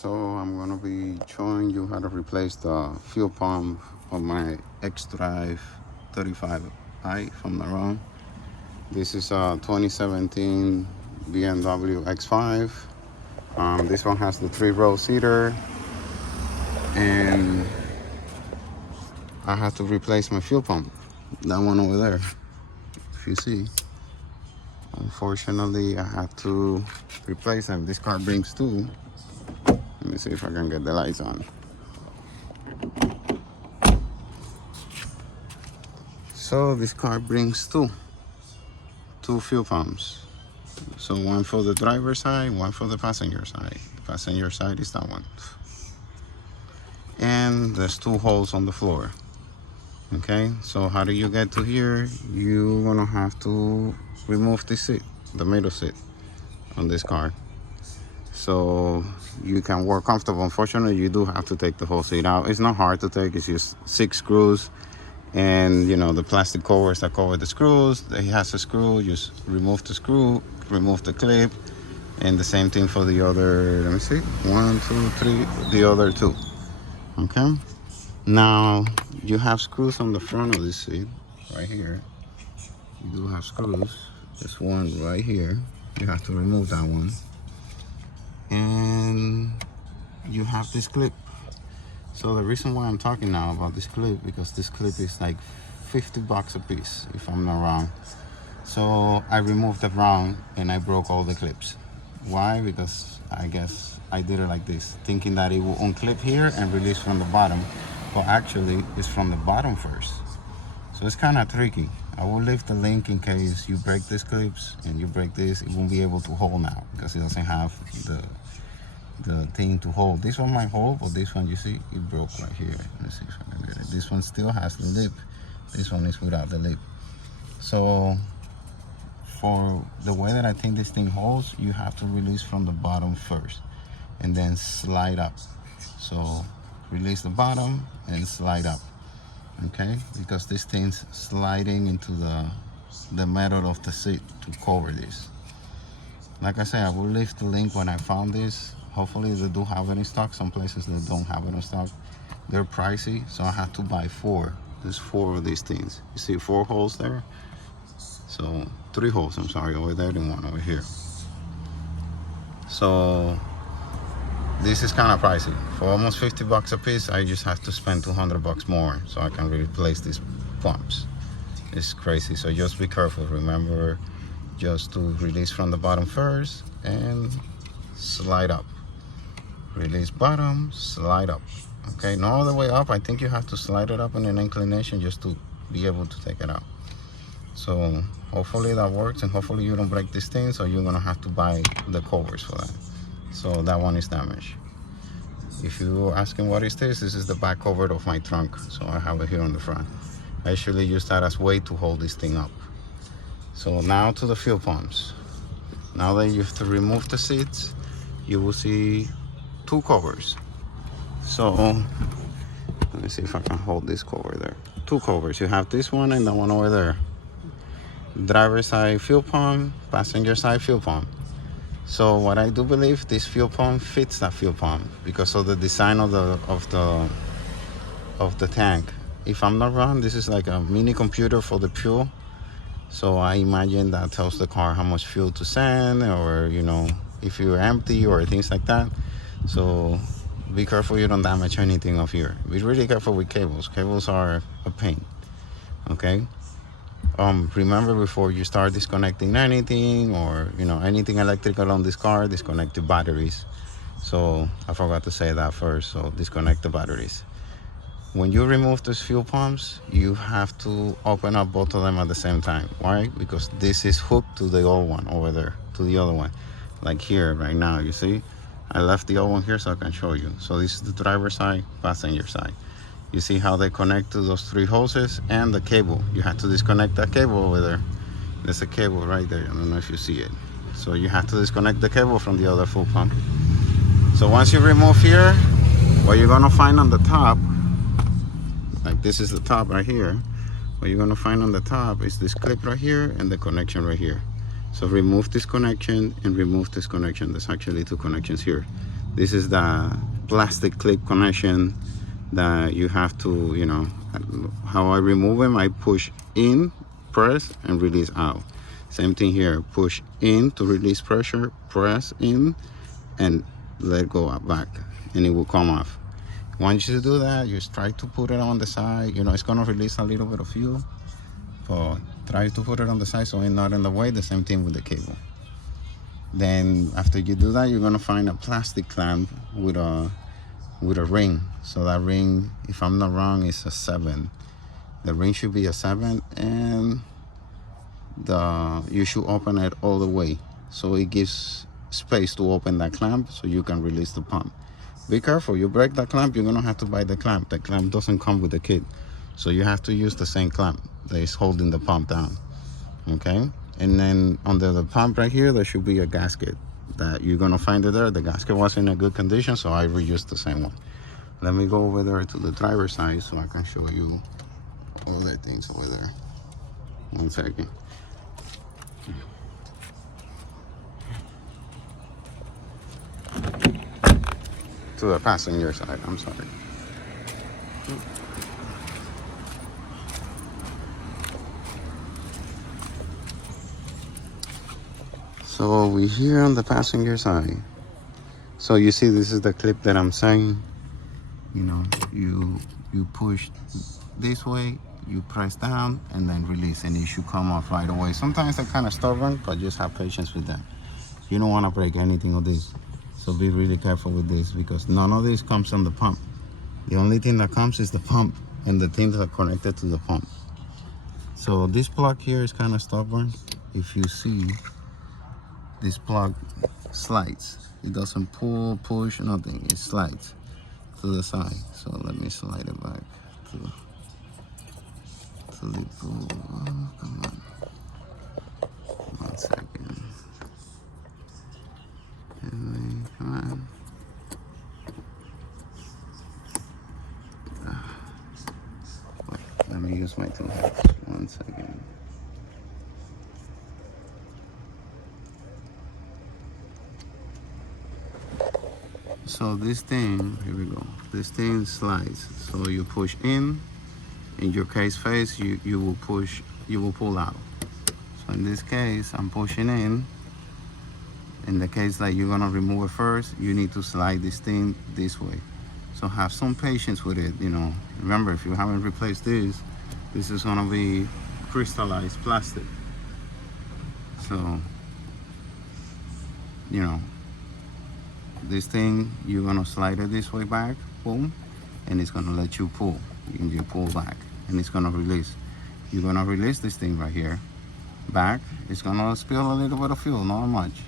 So I'm gonna be showing you how to replace the fuel pump of my X-Drive 35i, if I'm not wrong. This is a 2017 BMW X5. This one has the 3-row seater, and I had to replace my fuel pump. That one over there, if you see. Unfortunately, I had to replace them. This car brings two. Let me see if I can get the lights on. So this car brings two fuel pumps. So one for the driver's side, one for the passenger side. The passenger side is that one. And there's 2 holes on the floor. Okay, so how do you get to here? You're gonna have to remove the seat, the middle seat on this car, so you can work comfortable. Unfortunately, you do have to take the whole seat out. It's not hard to take. It's just 6 screws, and you know the plastic covers that cover the screws. It has a screw. Just remove the screw, remove the clip, and the same thing for the other. Let me see, 1, 2, 3. The other 2. Okay. Now you have screws on the front of this seat right here. You do have screws. There's one right here. You have to remove that one. And you have this clip. So the reason why I'm talking now about this clip, because this clip is like $50 a piece, if I'm not wrong. So I removed it wrong and I broke all the clips. Why? Because I guess I did it like this, thinking that it will unclip here and release from the bottom. But actually it's from the bottom first. So it's kind of tricky. I will leave the link in case you break these clips and you break this. It won't be able to hold now because it doesn't have the thing to hold. This one might hold, but this one, you see, it broke right here. Let's see if I can get it. This one still has the lip. This one is without the lip. So for the way that I think this thing holds, you have to release from the bottom first and then slide up. So release the bottom and slide up. Okay, because this thing's sliding into the metal of the seat to cover this. Like I said, I will leave the link when I found this. Hopefully they do have it in stock. Some places they don't have it in stock. They're pricey, so I had to buy 4. There's 4 of these things. You see 4 holes there? So 3 holes, I'm sorry, over there and 1 over here. So this is kind of pricey. For almost $50 a piece, I just have to spend $200 more so I can replace these pumps. It's crazy, so just be careful. Remember just to release from the bottom first and slide up. Release bottom, slide up. Okay, not all the way up. I think you have to slide it up in an inclination just to be able to take it out. So hopefully that works, and hopefully you don't break this thing, so you're gonna have to buy the covers for that. So that one is damaged. If you're asking what is this, this is the back cover of my trunk. So I have it here on the front. I usually use that as weight to hold this thing up. So now to the fuel pumps. Now that you have to remove the seats, you will see 2 covers. So let me see if I can hold this cover there. 2 covers. You have this one and the one over there. Driver side fuel pump, passenger side fuel pump. So what I do believe, this fuel pump fits that fuel pump because of the design of the tank. If I'm not wrong, this is like a mini computer for the fuel. So I imagine that tells the car how much fuel to send, or you know, if you're empty or things like that. So be careful you don't damage anything of here. Be really careful with cables. Cables are a pain. Okay. Remember, before you start disconnecting anything, or you know, anything electrical on this car, disconnect the batteries. So I forgot to say that first. So disconnect the batteries. When you remove those fuel pumps, you have to open up both of them at the same time. Why? Because this is hooked to the old one over there, to the other one. Like here right now, you see, I left the old one here so I can show you. So this is the driver's side, passenger side. You see how they connect to those 3 hoses and the cable. You have to disconnect that cable over there. There's a cable right there. I don't know if you see it. So you have to disconnect the cable from the other fuel pump. So once you remove here, what you're gonna find on the top, like this is the top right here. What you're gonna find on the top is this clip right here and the connection right here. So remove this connection and remove this connection. There's actually 2 connections here. This is the plastic clip connection that you have to, you know, how I remove them, I push in, press, and release out. Same thing here, push in to release pressure, press in, and let go back, and it will come off. Once you do that, just try to put it on the side. You know, it's gonna release a little bit of fuel, but try to put it on the side so it's not in the way. The same thing with the cable. Then after you do that, you're gonna find a plastic clamp with a ring. So that ring, if I'm not wrong, is a 7. The ring should be a 7, and you should open it all the way so it gives space to open that clamp so you can release the pump. Be careful, you break the clamp, you're gonna have to buy the clamp. The clamp doesn't come with the kit, so you have to use the same clamp that is holding the pump down. Okay, and then under the pump right here, there should be a gasket that you're gonna find it there. The gasket was in a good condition, so I reused the same one. Let me go over there to the driver's side so I can show you all the things over there. 1 second. To the passenger side, I'm sorry. So we're here on the passenger side. So you see, this is the clip that I'm saying. You know, you push this way, you press down, and then release, and it should come off right away. Sometimes they're kind of stubborn, but just have patience with that. You don't want to break anything of this. So be really careful with this, because none of this comes from the pump. The only thing that comes is the pump and the things that are connected to the pump. So this plug here is kind of stubborn. If you see, this plug slides. It doesn't pull, push, nothing. It slides to the side. So let me slide it back to the pull. Oh, come on. 1 second. Come on. Wait, let me use my 2 hands. 1 second. So this thing, here we go. This thing slides. So you push in your case face, you will push, you will pull out. So in this case, I'm pushing in. In the case that you're gonna remove it first, you need to slide this thing this way. So have some patience with it, you know. Remember, if you haven't replaced this is gonna be crystallized plastic. So, you know, this thing, you're gonna slide it this way back, boom, and it's gonna let you pull. You pull back, and it's gonna release. You're gonna release this thing right here, back. It's gonna spill a little bit of fuel, not much.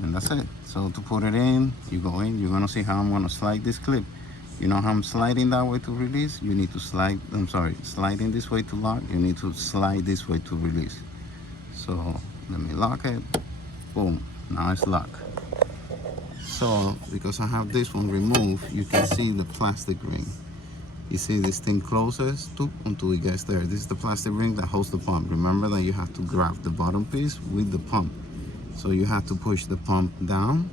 And that's it. So to put it in, you go in, you're gonna see how I'm gonna slide this clip. You know how I'm sliding that way to release? You need to slide, sliding this way to lock, you need to slide this way to release. So let me lock it, boom, now it's locked. So because I have this one removed, you can see the plastic ring. You see this thing closes until it gets there. This is the plastic ring that holds the pump. Remember that you have to grab the bottom piece with the pump. So you have to push the pump down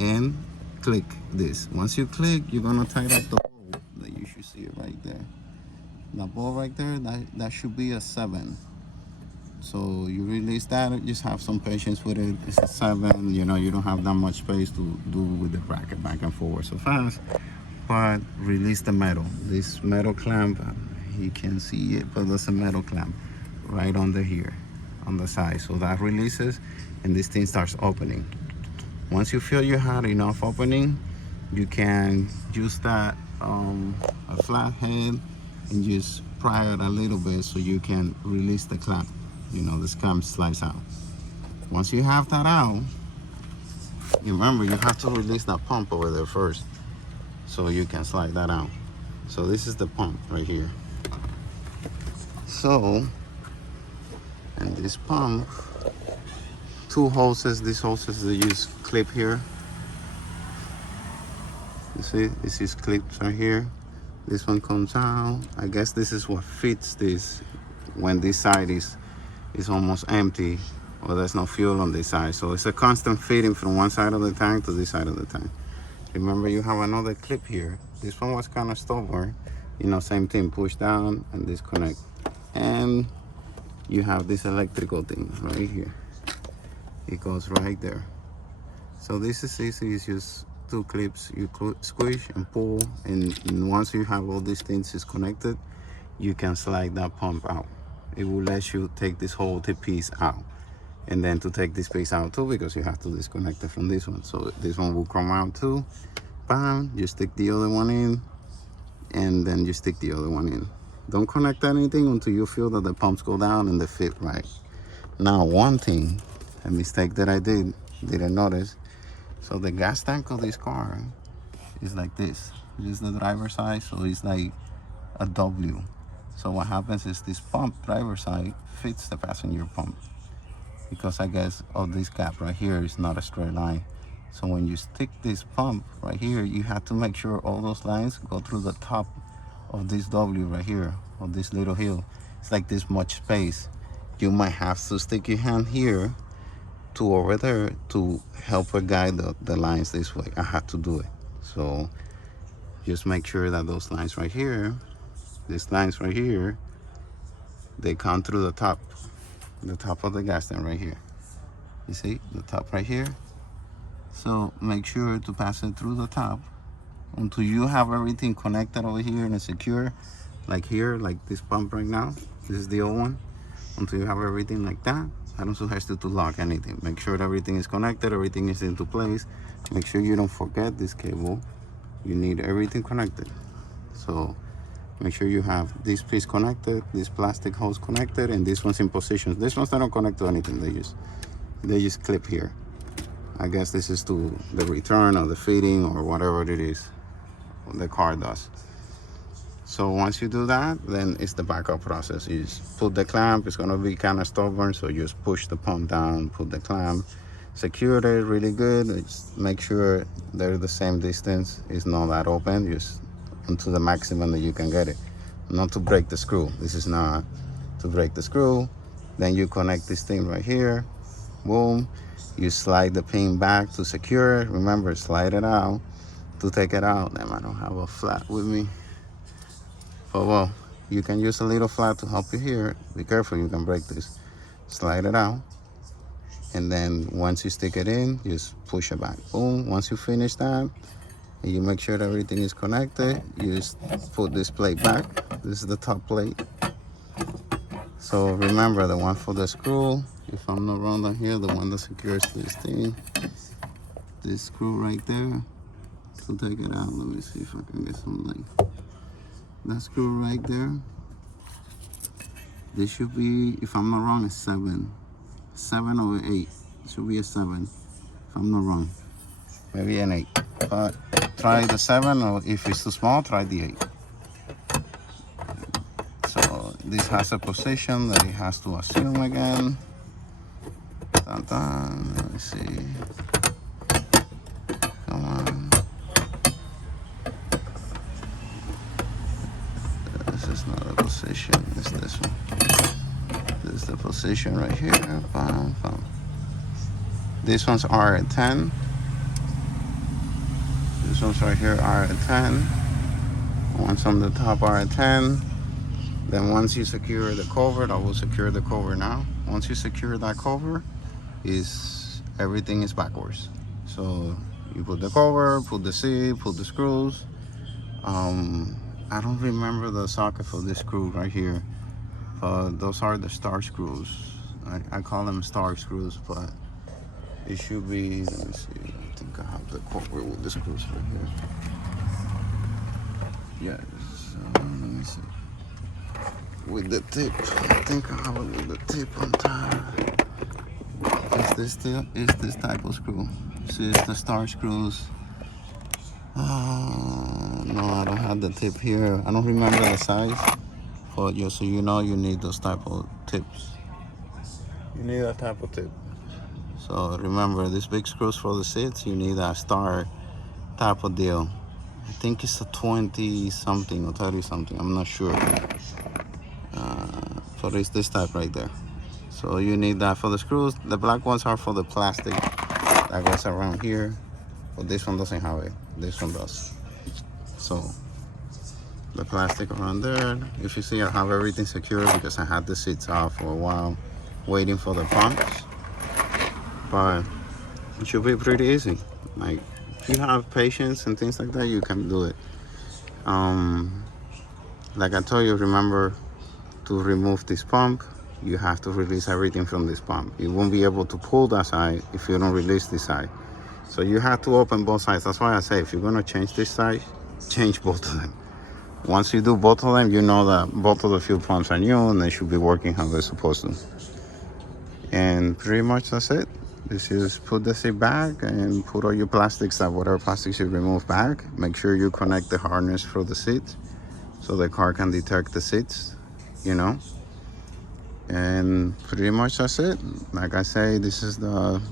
and click this. Once you click, you're gonna tighten up the bolt that you should see it right there. That bolt right there, that should be a 7. So you release that, just have some patience with it. It's a 7, you know, you don't have that much space to do with the bracket back and forward so fast. But release the metal. This metal clamp, you can see it, but there's a metal clamp right under here on the side. So that releases, and this thing starts opening. Once you feel you have enough opening, you can use that a flat head and just pry it a little bit so you can release the clamp. You know, this clamp slides out. Once you have that out, you remember you have to release that pump over there first so you can slide that out. So this is the pump right here. So, and this pump, 2 hoses, these hoses they use clip here. You see, this is clips right here. This one comes out. I guess this is what fits this when this side is almost empty. or there's no fuel on this side. So it's a constant feeding from one side of the tank to this side of the tank. Remember, you have another clip here. This one was kind of stubborn. You know, same thing, push down and disconnect. And you have this electrical thing right here. It goes right there. So this is easy. It's just two clips. You squish and pull, and once you have all these things is connected, you can slide that pump out. It will let you take this whole piece out, and then to take this piece out too, because you have to disconnect it from this one. So this one will come out too. Bam, you stick the other one in, and then you stick the other one in. Don't connect anything until you feel that the pumps go down and they fit right. Now, one thing, a mistake that I didn't notice. So the gas tank of this car is like this. This is the driver's side, so it's like a W. So what happens is this pump, driver's side, fits the passenger pump, because I guess this gap right here is not a straight line. So when you stick this pump right here, you have to make sure all those lines go through the top of this W right here, of this little hill. It's like this much space. You might have to stick your hand here to over there to help her guide the lines this way. I had to do it. So just make sure that those lines right here, these lines right here, they come through the top of the gas tank right here. You see the top right here? So make sure to pass it through the top until you have everything connected over here and secure, like here, like this pump right now. This is the old one. Until you have everything like that, I don't suggest you to lock anything. Make sure that everything is connected, everything is into place. Make sure you don't forget this cable. You need everything connected. So make sure you have this piece connected, this plastic hose connected, and this one's in position. This one's not connect to anything. They just clip here. I guess this is to the return or the feeding or whatever it is the car does. So once you do that, then it's the backup process. You just put the clamp. It's gonna be kind of stubborn, so you just push the pump down, put the clamp, secure it really good. Just make sure they're the same distance. It's not that open, just to the maximum that you can get it. Not to break the screw. This is not to break the screw. Then you connect this thing right here. Boom. You slide the pin back to secure it. Remember, slide it out to take it out. Damn, I don't have a flat with me. But well, you can use a little flat to help you here. Be careful, you can break this. Slide it out. And then once you stick it in, just push it back. Boom. Once you finish that, and you make sure that everything is connected, you just put this plate back. This is the top plate. So remember, the one for the screw, if I'm not wrong down here, the one that secures this thing, this screw right there, to take it out. Let me see if I can get some light. That screw right there, this should be, if I'm not wrong, a 7 or 8. It should be a 7, if I'm not wrong. Maybe an 8, but try the 7, or if it's too small, try the 8. So this has a position that it has to assume again. Dun, dun. Let me see. Come on. This is not a position, it's this one. This is the position right here. Bam, bam. These ones are at 10. These ones right here are at 10. Ones on the top are at 10. Then once you secure the cover, I will secure the cover now. Once you secure that cover, everything is backwards. So you put the cover, put the seat, put the screws. I don't remember the socket for this screw right here, but those are the star screws. I call them star screws, but it should be, let me see, I think I have the cover with the screws right here. Yes, let me see. With the tip, I think I have it with the tip on top. Is this type of screw? See, it's the star screws. Oh, no, I don't have the tip here. I don't remember the size, but just so you know, you need those type of tips. You need that type of tip. So remember, these big screws for the seats, you need a star type of deal. I think it's a 20 something or 30 something, I'm not sure. But it's this type right there. So you need that for the screws. The black ones are for the plastic that goes around here, but this one doesn't have it. This one does. So the plastic around there, if you see, I have everything secure because I had the seats off for a while waiting for the pumps. But it should be pretty easy. Like, if you have patience and things like that, you can do it. Like I told you, remember to remove this pump, you have to release everything from this pump. You won't be able to pull that side if you don't release this side. So you have to open both sides. That's why I say, if you're gonna change this side, change both of them. Once you do both of them, you know that both of the fuel pumps are new and they should be working how they're supposed to. And pretty much that's it. This is put the seat back and put all your plastics, that whatever plastics you remove back. Make sure you connect the harness for the seat so the car can detect the seats, you know. And pretty much that's it. Like I say, this is the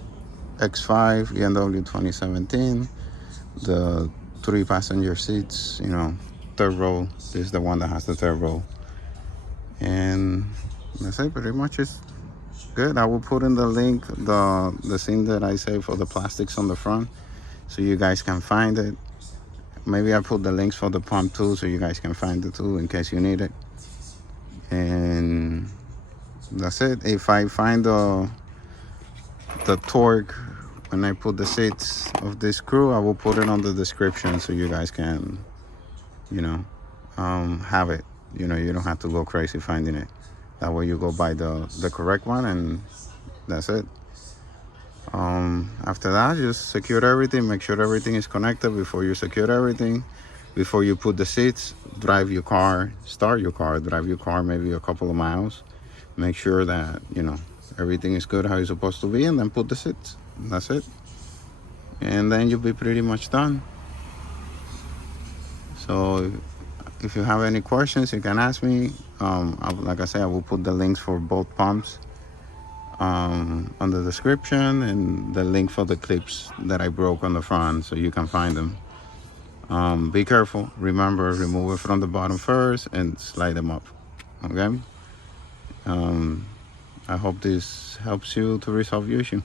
X5 BMW 2017. The 3 passenger seats, you know, third row. This is the one that has the third row. And that's it, pretty much it's good. I will put in the link, the thing that I say for the plastics on the front, so you guys can find it. Maybe I put the links for the pump too, so you guys can find it too in case you need it. And that's it. If I find the torque when I put the seats of this screw, I will put it on the description so you guys can, you know, have it. You know, you don't have to go crazy finding it. That way you go buy the correct one, and that's it. After that, just secure everything. Make sure everything is connected before you secure everything. Before you put the seats, drive your car, start your car, drive your car maybe a couple of miles. Make sure that, you know, everything is good how it's supposed to be, and then put the seats. That's it. And then you'll be pretty much done. So if you have any questions, you can ask me. Like I say, I will put the links for both pumps on the description, and the link for the clips that I broke on the front so you can find them. Be careful. Remember, remove it from the bottom first and slide them up. Okay? I hope this helps you to resolve your issue.